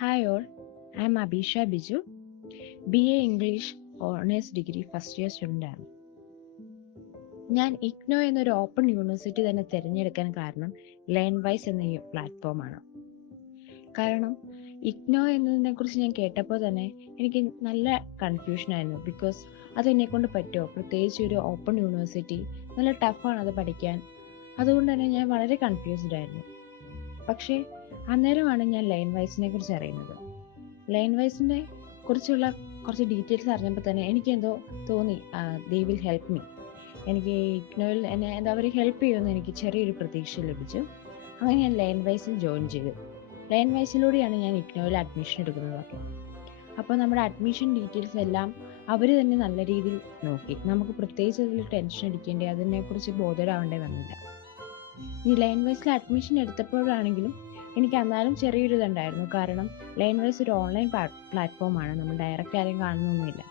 Hi I am Abeesha Biju B A English honours degree first year student ആണ്. ഞാൻ ഇഗ്നോ എന്നൊരു open university തന്നെ തിരഞ്ഞെടുക്കാൻ കാരണം ലേൺ വൈസ് എന്ന പ്ലാറ്റ്ഫോമാണ് കാരണം ഇഗ്നോ എന്നതിനെ കുറിച്ച് ഞാൻ കേട്ടപ്പോൾ തന്നെ എനിക്ക് നല്ല കൺഫ്യൂഷനായിരുന്നു ബിക്കോസ് അത് കൊണ്ട് പറ്റുമോ പ്രത്യേകിച്ച് ഒരു ഓപ്പൺ യൂണിവേഴ്സിറ്റി നല്ല ടഫാണ് അത് പഠിക്കാൻ. അതുകൊണ്ട് തന്നെ ഞാൻ വളരെ കൺഫ്യൂസ്ഡ് ആയിരുന്നു. പക്ഷേ അന്നേരമാണ് ഞാൻ ലൈൻ വൈസിനെ കുറിച്ച് അറിയുന്നത്. ലൈൻ വൈസിനെ കുറിച്ചുള്ള കുറച്ച് ഡീറ്റെയിൽസ് അറിഞ്ഞപ്പോൾ തന്നെ എനിക്ക് എന്തോ തോന്നി ദേ വിൽ ഹെൽപ്പ് മീ. എനിക്ക് ഇഗ്നോയിൽ എന്നെ എന്താ അവർ ഹെൽപ്പ് ചെയ്യുമെന്ന് എനിക്ക് ചെറിയൊരു പ്രതീക്ഷ ലഭിച്ചു. അങ്ങനെ ഞാൻ ലൈൻ വൈസിൽ ജോയിൻ ചെയ്തു. ലൈൻ വൈസിലൂടെയാണ് ഞാൻ ഇഗ്നോയിൽ അഡ്മിഷൻ എടുക്കുന്നതൊക്കെ അപ്പോൾ നമ്മുടെ അഡ്മിഷൻ ഡീറ്റെയിൽസ് എല്ലാം അവർ തന്നെ നല്ല രീതിയിൽ നോക്കി. നമുക്ക് പ്രത്യേകിച്ച് അതിൽ ടെൻഷൻ അടിക്കേണ്ടി അതിനെക്കുറിച്ച് ബോധരാവേണ്ടി വന്നില്ല ഈ ലൈൻ വൈസിൽ അഡ്മിഷൻ എടുത്തപ്പോഴാണെങ്കിലും എനിക്ക് എന്നാലും ചെറിയൊരു ഇതുണ്ടായിരുന്നു കാരണം ലൈൻ ഒരു ഓൺലൈൻ പ്ലാറ്റ്ഫോമാണ് നമ്മൾ ഡയറക്റ്റ് ആരെയും കാണുന്നൊന്നുമില്ല.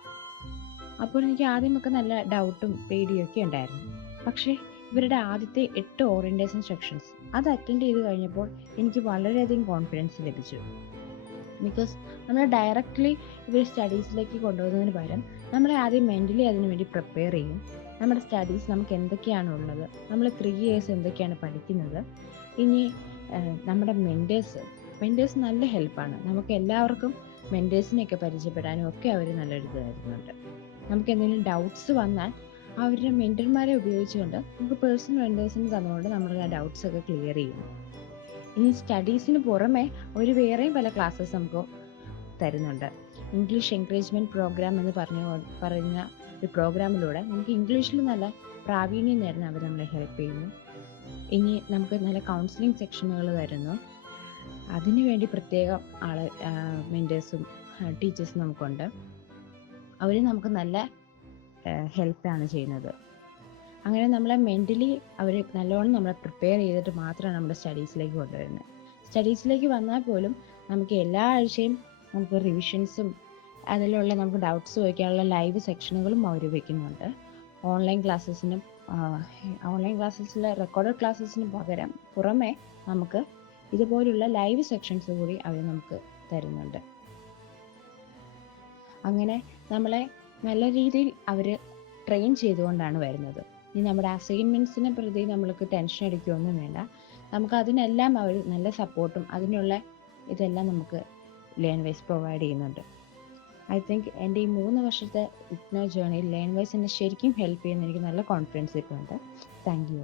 അപ്പോൾ എനിക്ക് ആദ്യമൊക്കെ നല്ല ഡൗട്ടും പേടിയും ഒക്കെ ഉണ്ടായിരുന്നു. പക്ഷേ ഇവരുടെ ആദ്യത്തെ എട്ട് ഓറിയന്റേഷൻ സെക്ഷൻസ് അത് അറ്റൻഡ് ചെയ്ത് കഴിഞ്ഞപ്പോൾ എനിക്ക് വളരെയധികം കോൺഫിഡൻസ് ലഭിച്ചു. ബിക്കോസ് നമ്മൾ ഡയറക്റ്റ്ലി ഇവർ സ്റ്റഡീസിലേക്ക് കൊണ്ടുപോകുന്നതിന് പകരം നമ്മളെ ആദ്യം മെന്റലി അതിനു വേണ്ടി പ്രിപ്പയർ ചെയ്യും. നമ്മുടെ സ്റ്റഡീസ് നമുക്ക് എന്തൊക്കെയാണ് ഉള്ളത്? നമ്മൾ ത്രീ ഇയേഴ്സ് എന്തൊക്കെയാണ് പഠിക്കുന്നത്? ഇനി നമ്മുടെ മെന്റേഴ്സ് മെന്റേഴ്സ് നല്ല ഹെൽപ്പാണ് നമുക്ക് എല്ലാവർക്കും മെന്റേഴ്സിനെയൊക്കെ പരിചയപ്പെടാനും ഒക്കെ അവർ നല്ലൊരു ഇത് തരുന്നുണ്ട്. നമുക്ക് എന്തെങ്കിലും ഡൗട്ട്സ് വന്നാൽ അവരുടെ മെന്റർമാരെ ഉപയോഗിച്ചുകൊണ്ട് നമുക്ക് പേഴ്സണൽ മെന്റേഴ്സിന് തന്നുകൊണ്ട് നമ്മുടെ ഡൗട്ട്സ് ഒക്കെ ക്ലിയർ ചെയ്യും. ഇനി സ്റ്റഡീസിന് പുറമെ ഒരു വേറെയും പല ക്ലാസ്സസ് നമുക്ക് തരുന്നുണ്ട്. ഇംഗ്ലീഷ് എൻകറേജ്മെന്റ് പ്രോഗ്രാം എന്ന് പറഞ്ഞ പറയുന്ന ഒരു പ്രോഗ്രാമിലൂടെ നമുക്ക് ഇംഗ്ലീഷിൽ നല്ല പ്രാവീണ്യം നേടുന്ന അവർ നമ്മളെ ഹെൽപ്പ് ചെയ്യുന്നു. ഇനി നമുക്ക് നല്ല കൗൺസിലിംഗ് സെക്ഷനുകൾ വരുന്നു. അതിനുവേണ്ടി പ്രത്യേകം ആൾ മെന്റേഴ്സും ടീച്ചേഴ്സും നമുക്കുണ്ട്. അവർ നമുക്ക് നല്ല ഹെൽപ്പാണ് ചെയ്യുന്നത്. അങ്ങനെ നമ്മളെ മെന്റലി അവർ നല്ലോണം നമ്മളെ പ്രിപ്പയർ ചെയ്തിട്ട് മാത്രമാണ് നമ്മുടെ സ്റ്റഡീസിലേക്ക് കൊണ്ടുവരുന്നത്. സ്റ്റഡീസിലേക്ക് വന്നാൽ പോലും നമുക്ക് എല്ലാ ആഴ്ചയും നമുക്ക് റിവിഷൻസും അതിലുള്ള നമുക്ക് ഡൗട്ട്സ് ചോദിക്കാനുള്ള ലൈവ് സെക്ഷനുകളും അവർ വയ്ക്കുന്നുണ്ട് ഓൺലൈൻ ക്ലാസ്സസിനും ഓൺലൈൻ ക്ലാസ്സസിൽ റെക്കോർഡഡ് ക്ലാസ്സസിന് പകരം പുറമെ നമുക്ക് ഇതുപോലുള്ള ലൈവ് സെക്ഷൻസ് കൂടി അവർ നമുക്ക് തരുന്നുണ്ട്. അങ്ങനെ നമ്മളെ നല്ല രീതിയിൽ അവർ ട്രെയിൻ ചെയ്തുകൊണ്ടാണ് വരുന്നത്. ഇനി നമ്മുടെ അസൈൻമെന്റ്സിനെ പ്രതി നമ്മൾക്ക് ടെൻഷൻ അടിക്കുകയൊന്നും വേണ്ട. നമുക്ക് അതിനെല്ലാം അവർ നല്ല സപ്പോർട്ടും അതിനുള്ള ഇതെല്ലാം നമുക്ക് ലേൺ വൈസ് പ്രൊവൈഡ് ചെയ്യുന്നുണ്ട്. ഐ തിങ്ക് എന്റെ ഈ മൂന്ന് വർഷത്തെ ഇഗ്നോ ജേർണി ലേൺ വൈസ് എന്നെ ശരിക്കും ഹെൽപ്പ് ചെയ്യുന്ന എനിക്ക് നല്ല കോൺഫിഡൻസ് കിട്ടുന്നുണ്ട്. Thank you